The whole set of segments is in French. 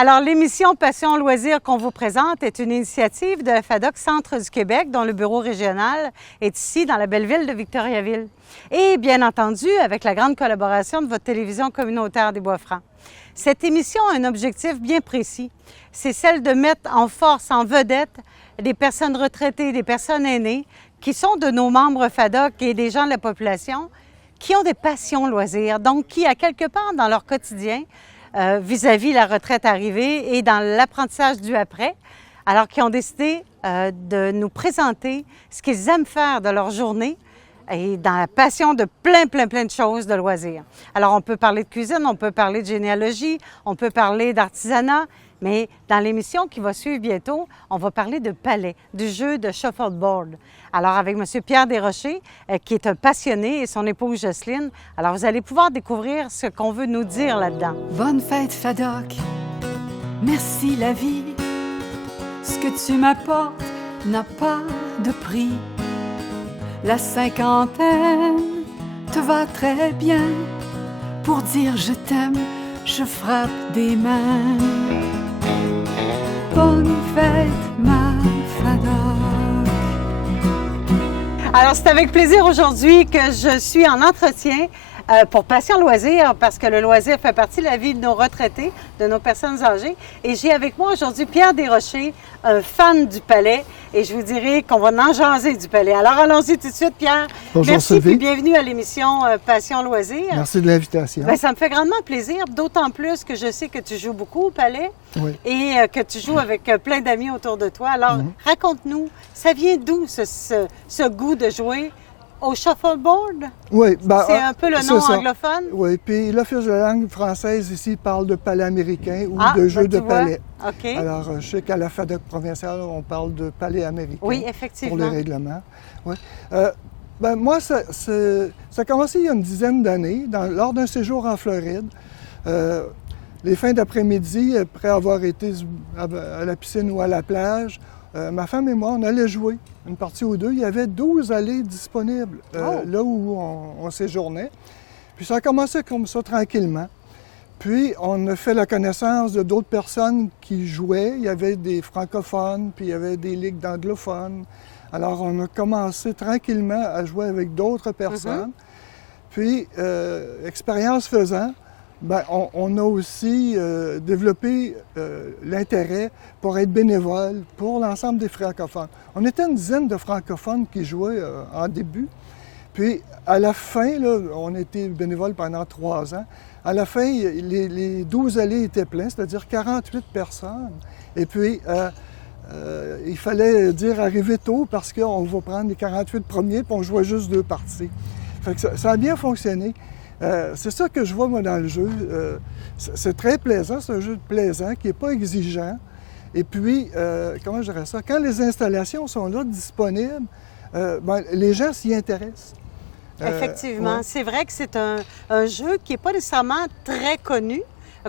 Alors, l'émission Passion Loisirs qu'on vous présente est une initiative de la FADOC Centre du Québec, dont le bureau régional est ici, dans la belle ville de Victoriaville. Et bien entendu, avec la grande collaboration de votre télévision communautaire des Bois-Francs. Cette émission a un objectif bien précis. C'est celle de mettre en force, en vedette, des personnes retraitées, des personnes aînées, qui sont de nos membres FADOC et des gens de la population, qui ont des passions loisirs, donc qui, à quelque part dans leur quotidien, vis-à-vis la retraite arrivée et dans l'apprentissage du après, alors qui ont décidé de nous présenter ce qu'ils aiment faire de leur journée et dans la passion de plein de choses de loisirs. Alors, on peut parler de cuisine, on peut parler de généalogie, on peut parler d'artisanat, mais dans l'émission qui va suivre bientôt, on va parler de palais, du jeu de shuffleboard. Alors, avec M. Pierre Desrochers, qui est un passionné, et son épouse Jocelyne, alors vous allez pouvoir découvrir ce qu'on veut nous dire là-dedans. Bonne fête, FADOC. Merci, la vie. Ce que tu m'apportes n'a pas de prix. La cinquantaine te va très bien. Pour dire je t'aime, je frappe des mains. Bonne fête, ma FADOC. Alors, c'est avec plaisir aujourd'hui que je suis en entretien pour Passion Loisirs, parce que le loisir fait partie de la vie de nos retraités, de nos personnes âgées. Et j'ai avec moi aujourd'hui Pierre Desrochers, un fan du palais, et je vous dirai qu'on va en jaser du palais. Alors, allons-y tout de suite, Pierre. Bonjour, merci Sylvie. Et bienvenue à l'émission Passion Loisirs. Merci de l'invitation. Bien, ça me fait grandement plaisir, d'autant plus que je sais que tu joues beaucoup au palais et que tu joues avec plein d'amis autour de toi. Alors, raconte-nous, ça vient d'où ce goût de jouer au shuffleboard? Oui, c'est un peu le nom anglophone? Oui, puis l'Office de la langue française ici parle de palais américain ou de jeu de palais. OK. Alors, je sais qu'à la FADOC provinciale, on parle de palais américain. Oui, effectivement. Pour les règlements. Oui. Moi, ça a commencé il y a une dizaine d'années, lors d'un séjour en Floride. Les fins d'après-midi, après avoir été à la piscine ou à la plage, ma femme et moi, on allait jouer une partie ou deux. Il y avait 12 allées disponibles là où on séjournait. Puis ça a commencé comme ça, tranquillement. Puis on a fait la connaissance de d'autres personnes qui jouaient. Il y avait des francophones, puis il y avait des ligues d'anglophones. Alors on a commencé tranquillement à jouer avec d'autres personnes. Puis, expérience faisant, on a aussi développé l'intérêt pour être bénévole pour l'ensemble des francophones. On était une dizaine de francophones qui jouaient en début. Puis, à la fin, là, on était bénévole pendant 3 ans. À la fin, les 12 allées étaient pleins, c'est-à-dire 48 personnes. Et puis, il fallait dire arriver tôt parce qu'on va prendre les 48 premiers, puis on jouait juste 2 parties. Fait que ça a bien fonctionné. C'est ça que je vois, moi, dans le jeu. C'est très plaisant, c'est un jeu plaisant qui n'est pas exigeant. Et puis, comment je dirais ça? Quand les installations sont là, disponibles, les gens s'y intéressent. Effectivement. C'est vrai que c'est un jeu qui n'est pas nécessairement très connu,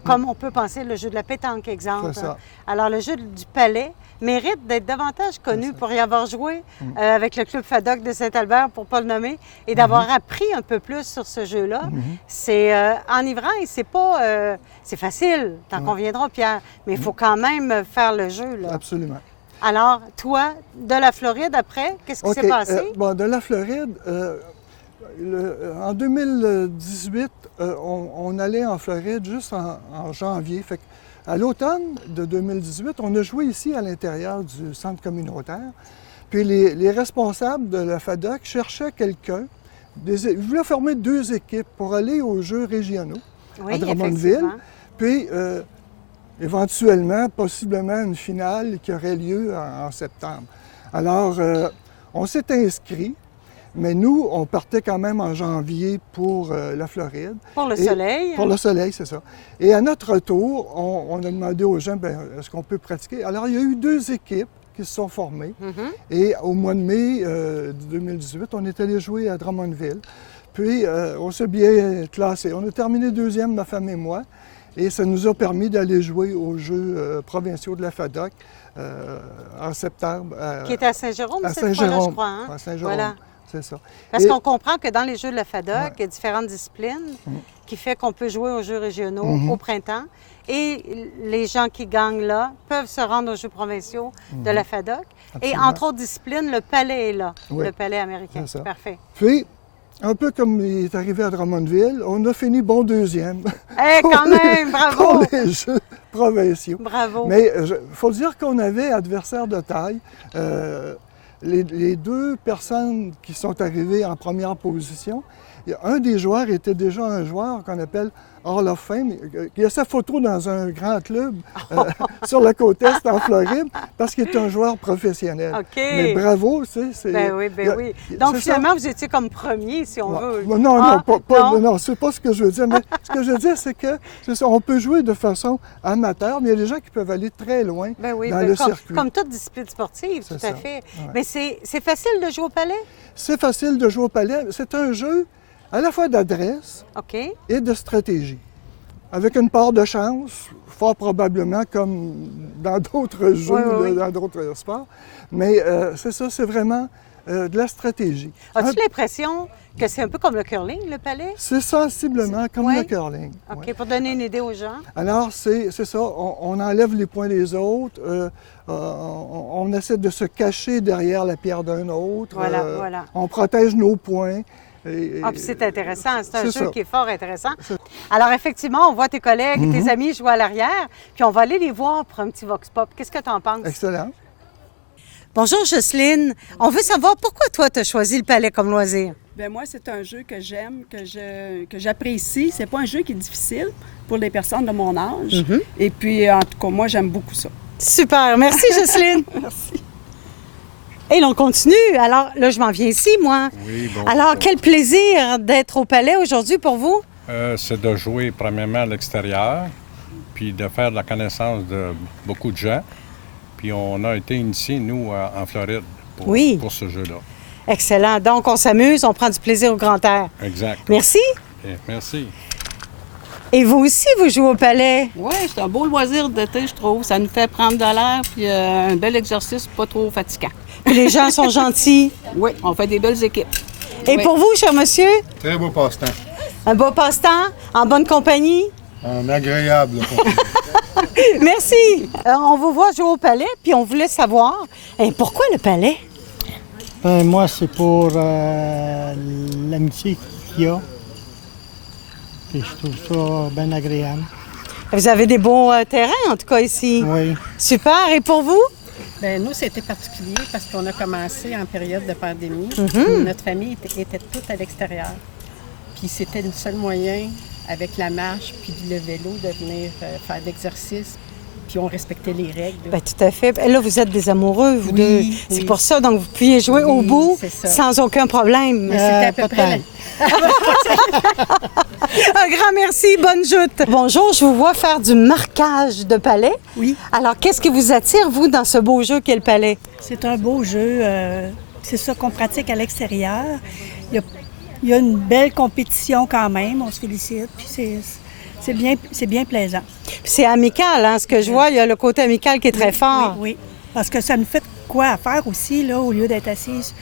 comme on peut penser le jeu de la pétanque, exemple. C'est ça. Alors, le jeu du palais mérite d'être davantage connu pour y avoir joué avec le club FADOC de Saint-Albert, pour ne pas le nommer, et d'avoir appris un peu plus sur ce jeu-là. C'est enivrant et c'est pas... c'est facile, t'en conviendras, Pierre, mais il faut quand même faire le jeu, là. Absolument. Alors, toi, de la Floride, après, qu'est-ce qui s'est passé? De la Floride, en 2018, on allait en Floride juste en janvier. Fait à l'automne de 2018, on a joué ici à l'intérieur du centre communautaire. Puis les responsables de la FADOC cherchaient quelqu'un. Ils voulaient former 2 équipes pour aller aux Jeux régionaux à Drummondville. Puis éventuellement, possiblement une finale qui aurait lieu en septembre. Alors, on s'est inscrit. Mais nous, on partait quand même en janvier pour la Floride. Pour le soleil. Pour le soleil, c'est ça. Et à notre retour, on a demandé aux gens, est-ce qu'on peut pratiquer? Alors, il y a eu 2 équipes qui se sont formées. Et au mois de mai 2018, on est allé jouer à Drummondville. Puis, on s'est bien classé. On a terminé 2e, ma femme et moi. Et ça nous a permis d'aller jouer aux Jeux provinciaux de la FADOC en septembre. Qui était à Saint-Jérôme, à cette fois-là, je crois. Hein? À Saint-Jérôme. Voilà. C'est ça. Parce qu'on comprend que dans les Jeux de la FADOC, il y a différentes disciplines qui fait qu'on peut jouer aux Jeux régionaux au printemps Et les gens qui gagnent là peuvent se rendre aux Jeux provinciaux de la FADOC. Et Absolument. entre autres disciplines, le palais est là, Oui. le palais américain. C'est ça. Parfait. Puis, un peu comme il est arrivé à Drummondville, on a fini bon deuxième Eh, quand même, pour bravo! les Jeux provinciaux. Bravo! Mais il faut dire qu'on avait adversaires de taille. Les deux personnes qui sont arrivées en première position, un des joueurs était déjà un joueur qu'on appelle Hall of Fame. Il a sa photo dans un grand club sur la côte Est en Floride parce qu'il est un joueur professionnel. OK. Mais bravo, c'est... Ben oui, ben oui. Donc, c'est finalement, vous étiez comme premier, si on veut. Non, Ah, non, c'est pas ce que je veux dire. Mais ce que je veux dire, c'est que on peut jouer de façon amateur, mais il y a des gens qui peuvent aller très loin Ben oui, dans ben le comme, circuit. comme toute discipline sportive, C'est tout à ça. fait. Ouais. Mais c'est facile de jouer au palais? C'est facile de jouer au palais. C'est un jeu à la fois d'adresse OK. et de stratégie. Avec une part de chance, fort probablement comme dans d'autres jeux, Oui. là, dans d'autres sports. Mais c'est ça, c'est vraiment de la stratégie. As-tu l'impression que c'est un peu comme le curling, le palais? C'est sensiblement comme Ouais. le curling. OK, ouais. pour donner une idée aux gens. Alors, c'est ça, on enlève les points des autres, on essaie de se cacher derrière la pierre d'un autre, Voilà. on protège nos points. Ah, puis c'est intéressant, c'est un jeu c'est ça. qui est fort intéressant. Alors, effectivement, on voit tes collègues, Mm-hmm. tes amis jouer à l'arrière, puis on va aller les voir pour un petit vox pop. Qu'est-ce que tu en penses? Excellent. Bonjour, Jocelyne. On veut savoir pourquoi toi, tu as choisi le palais comme loisir. Bien, moi, c'est un jeu que j'aime, que j'apprécie. C'est pas un jeu qui est difficile pour les personnes de mon âge. Et puis, en tout cas, moi, j'aime beaucoup ça. Super. Merci, Jocelyne. Merci. Et l'on continue. Alors, là, je m'en viens ici, moi. Oui, bon. Alors, quel plaisir d'être au palais aujourd'hui pour vous. C'est de jouer premièrement à l'extérieur, puis de faire la connaissance de beaucoup de gens. Puis on a été initiés, nous, en Floride, pour ce jeu-là. Excellent. Donc, on s'amuse, on prend du plaisir au grand air. Exact. Merci. Et merci. Et vous aussi, vous jouez au palais. Oui, c'est un beau loisir d'été, je trouve. Ça nous fait prendre de l'air, puis un bel exercice pas trop fatigant. Puis les gens sont gentils. Oui, on fait des belles équipes. Et Oui. pour vous, cher monsieur, Très beau passe-temps. un beau passe-temps, en bonne compagnie. Un agréable. Merci. On vous voit jouer au palais, puis on voulait savoir, pourquoi le palais? Ben, moi, c'est pour l'amitié qu'il y a. Puis je trouve ça bien agréable. Vous avez des beaux terrains, en tout cas, ici. Oui. Super. Et pour vous? Bien, nous, c'était particulier parce qu'on a commencé en période de pandémie. Notre famille était toute à l'extérieur. Puis c'était le seul moyen, avec la marche puis le vélo, de venir faire de l'exercice. Puis on respectait les règles. Bien, tout à fait. Ben, là, vous êtes des amoureux, vous Oui, deux. oui. C'est pour ça, donc vous pouviez jouer au Oui, bout c'est ça. sans aucun problème. Mais c'était à peu pas près... Un grand merci, bonne joute. Bonjour, je vous vois faire du marquage de palais. Oui. Alors, qu'est-ce qui vous attire, vous, dans ce beau jeu qu'est le palais? C'est un beau jeu. C'est ça qu'on pratique à l'extérieur. Il y a une belle compétition quand même, on se félicite. Puis c'est bien plaisant. C'est amical, hein, ce que je vois. Il y a le côté amical qui est très fort. Oui. Parce que ça nous fait quoi à faire aussi, là, au lieu d'être assis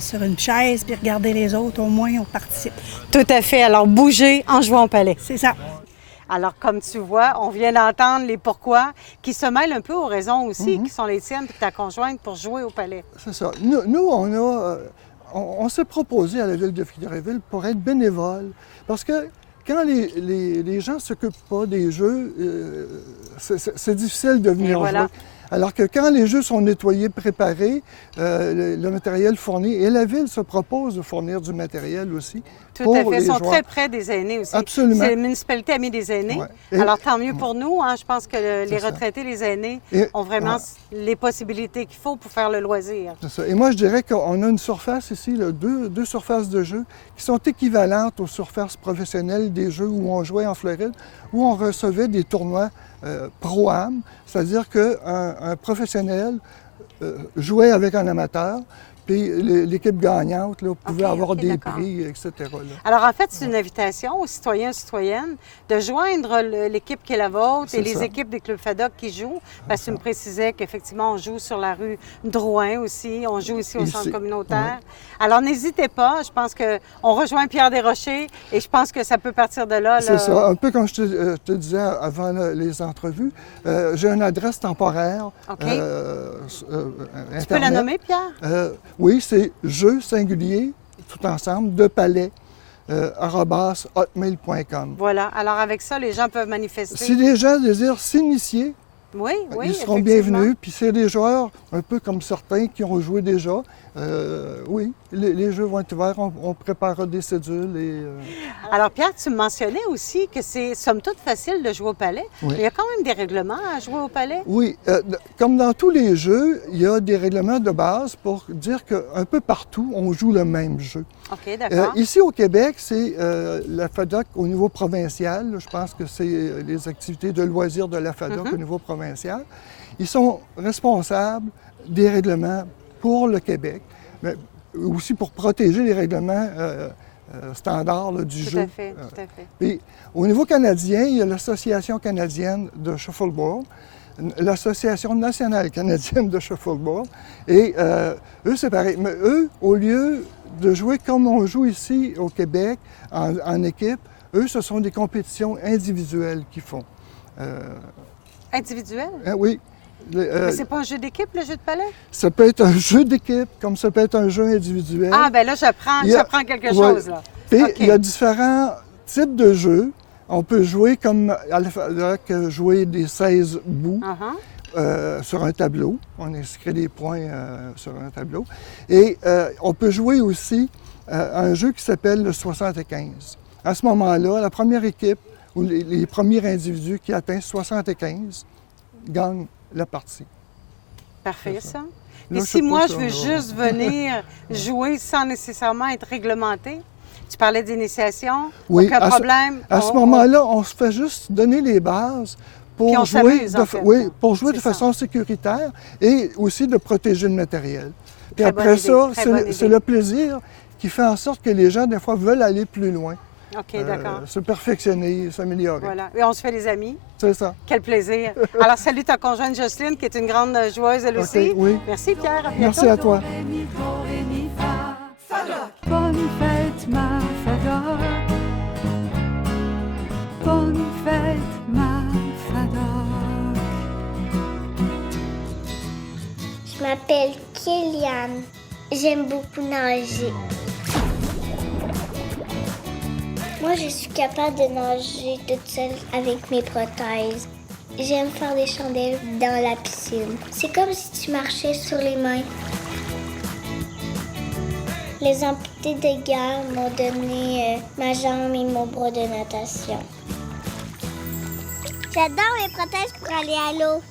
sur une chaise puis regarder les autres, au moins on participe. Tout à fait. Alors, bouger en jouant au palais. C'est ça. Alors, comme tu vois, on vient d'entendre les pourquoi qui se mêlent un peu aux raisons aussi, qui sont les tiennes et ta conjointe pour jouer au palais. C'est ça. Nous, on s'est proposé à la ville de Victoriaville pour être bénévole. Parce que quand les gens ne s'occupent pas des jeux, c'est difficile de venir voilà. jouer. Alors que quand les jeux sont nettoyés, préparés, le matériel fourni, et la ville se propose de fournir du matériel aussi. Tout à fait. les Ils sont joueurs. très près des aînés aussi. Absolument. C'est la municipalité amie des aînés. Ouais. Et- Alors, tant mieux pour nous. Hein. Je pense que les ça. retraités, les aînés, Et- ont vraiment ouais. les possibilités qu'il faut pour faire le loisir. C'est ça. Et moi, je dirais qu'on a une surface ici, là, deux surfaces de jeu qui sont équivalentes aux surfaces professionnelles des jeux où on jouait en Floride, où on recevait des tournois pro-am, c'est-à-dire qu'un professionnel jouait avec un amateur, Puis l'équipe gagnante là, pouvait avoir des d'accord. prix, etc. là. Alors, en fait, c'est une invitation aux citoyens et citoyennes de joindre l'équipe qui est la vôtre et les équipes des clubs FADOC qui jouent. Parce que tu me précisais qu'effectivement, on joue sur la rue Drouin aussi. On joue ici au centre communautaire. Alors, n'hésitez pas. Je pense qu'on rejoint Pierre Desrochers et je pense que ça peut partir de là. C'est ça. Un peu comme je te disais avant les entrevues, j'ai une adresse temporaire. OK. Tu peux la nommer, Pierre? Oui, c'est jeu singulier, tout ensemble, de palais, @hotmail.com. Voilà. Alors, avec ça, les gens peuvent manifester. Si les gens désirent s'initier, Oui, ils seront effectivement. bienvenus. Puis c'est des joueurs, un peu comme certains qui ont joué déjà. Oui, les jeux vont être ouverts. On préparera des cédules. Alors, Pierre, tu me mentionnais aussi que c'est somme toute facile de jouer au palais. Oui. Il y a quand même des règlements à jouer au palais. Oui, comme dans tous les jeux, il y a des règlements de base pour dire qu'un peu partout, on joue le même jeu. OK, d'accord. Ici au Québec, c'est la FADOC au niveau provincial. Je pense que c'est les activités de loisirs de la FADOC au niveau provincial. Ils sont responsables des règlements pour le Québec, mais aussi pour protéger les règlements standards là, du jeu. Tout à fait, tout à fait. Puis, au niveau canadien, il y a l'Association canadienne de shuffleboard, l'Association nationale canadienne de shuffleboard, et eux, c'est pareil. Mais eux, au lieu de jouer comme on joue ici au Québec, en équipe, eux, ce sont des compétitions individuelles qu'ils font. Individuel? Oui. Mais c'est pas un jeu d'équipe, le jeu de palais? Ça peut être un jeu d'équipe, comme ça peut être un jeu individuel. Ah, bien là, j'apprends quelque chose, là. Puis, OK. il y a différents types de jeux. On peut jouer comme à la FADOC, jouer des 16 bouts sur un tableau. On inscrit des points sur un tableau. Et on peut jouer aussi un jeu qui s'appelle le 75. À ce moment-là, la première équipe ou les premiers individus qui atteignent 75 gagnent la partie. Parfait, ça. Là, Et je si sais moi, pas je si veux on va- juste venir jouer sans nécessairement être réglementé? Tu parlais d'initiation, Oui, aucun problème. À ce moment-là, on se fait juste donner les bases Puis on pour jouer, s'amuse, en fait. oui, pour jouer de C'est ça. façon sécuritaire et aussi de protéger le matériel. Puis Très bonne après idée, ça, très bonne c'est idée. le plaisir qui fait en sorte que les gens, des fois, veulent aller plus loin. OK, d'accord. Se perfectionner, s'améliorer. Voilà. Et on se fait des amis. C'est ça. Quel plaisir. Alors, salut ta conjointe Jocelyne, qui est une grande joueuse, elle OK, aussi. oui. Merci, Pierre. À bientôt. Merci à toi. Bonne fête, ma FADOC. Bonne fête, ma FADOC. Je m'appelle Kéliane. J'aime beaucoup nager. Moi, je suis capable de nager toute seule avec mes prothèses. J'aime faire des chandelles dans la piscine. C'est comme si tu marchais sur les mains. Les amputés de guerre m'ont donné ma jambe et mon bras de natation. J'adore mes prothèses pour aller à l'eau.